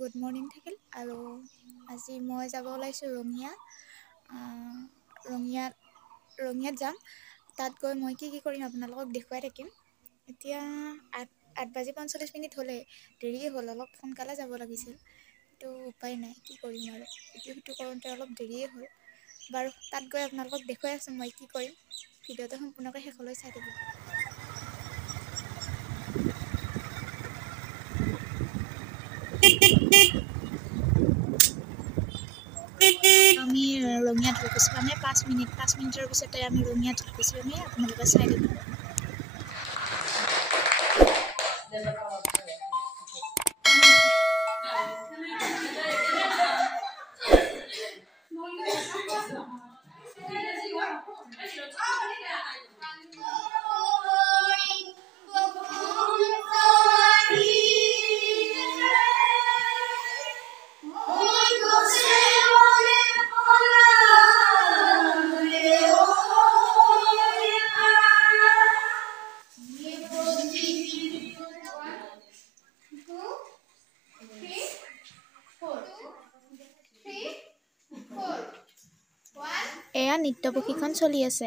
Good morning থাকিল আৰু আজি মই যাব ওলাইছোঁ ৰঙিয়াত যাম। তাত গৈ মই কি কৰিম আপোনালোকক দেখুৱাই থাকিম। এতিয়া 8:45 হ'লে দেৰিয়ে হ'ল, অলপ সোনকালে যাব লাগিছিল, কিন্তু উপায় নাই, কি কৰিম আৰু ইটো সিটো কৰোঁতে অলপ দেৰিয়ে হ'ল। বাৰু তাত গৈ আপোনালোকক দেখুৱাই আছোঁ মই কি কৰিম। ভিডিঅ'টো সম্পূৰ্ণকৈ শেষলৈ চাই থাকিব। আমি ৰঙিয়াত ঢুকিছোঁ মানে 5 মিনিটৰ পিছতে আমি ৰঙিয়াত ঢুকিছোঁ আমি, আপোনালোকে চাই থাকিব। এয়া নৃত্য প্ৰশিক্ষণ চলি আছে।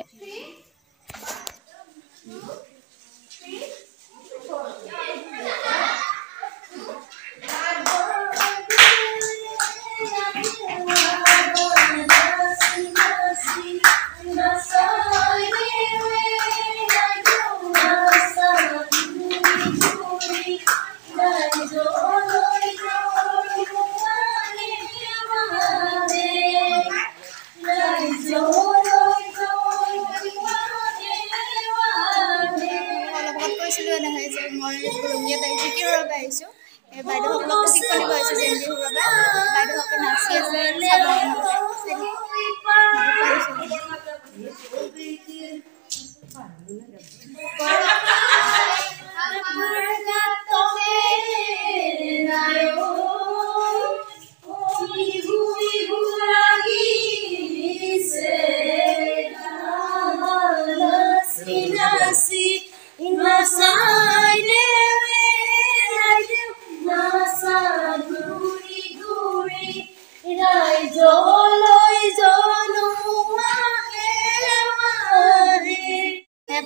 কৈছিলোঁ নহয় যে মই ৰঙিয়াত আহিছোঁ, কিহৰ বাবে আহিছোঁ, এই বাইদেউসকলক প্ৰশিক্ষণ দিব আহিছোঁ জেং বিহুৰ বাবে। বাইদেউসকল নাচি আছে,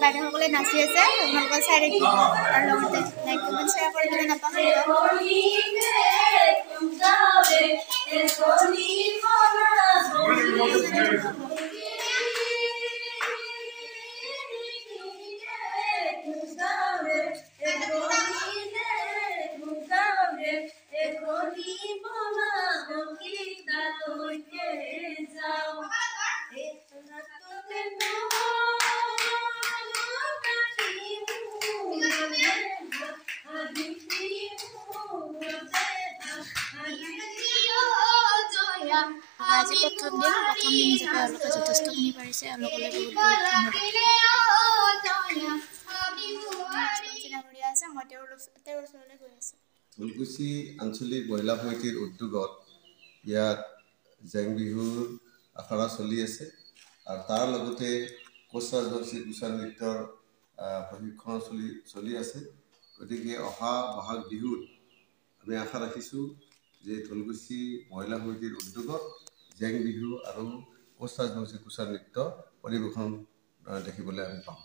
বাইদেউসকলে নাচি আছে, আপোনালোকে চাই থাকিব আৰু লগতে লাইক কমেণ্ট শ্বেয়াৰ কৰিবলৈ নাপাহৰিব। আজি প্ৰথম দিন হিচাপে এওঁলোকে যথেষ্টখিনি পাৰিছে, এওঁলোকলৈ বহুত ধন্যবাদ। ঢোলকুচি আঞ্চলিক মহিলা সমিতিৰ উদ্যোগত ইয়াত জেং বিহুৰ আখৰা চলি আছে আৰু তাৰ লগতে কোচ ৰাজবংশী কুচা নৃত্যৰ প্ৰশিক্ষণ চলি আছে। গতিকে অহা বহাগ বিহুত আমি আশা ৰাখিছোঁ যে ঢোলকুচি মহিলা সমিতিৰ উদ্যোগত জেং বিহু আৰু কোচ ৰাজবংশী কুচা নৃত্য পৰিৱেশন দেখিবলৈ আমি পাম।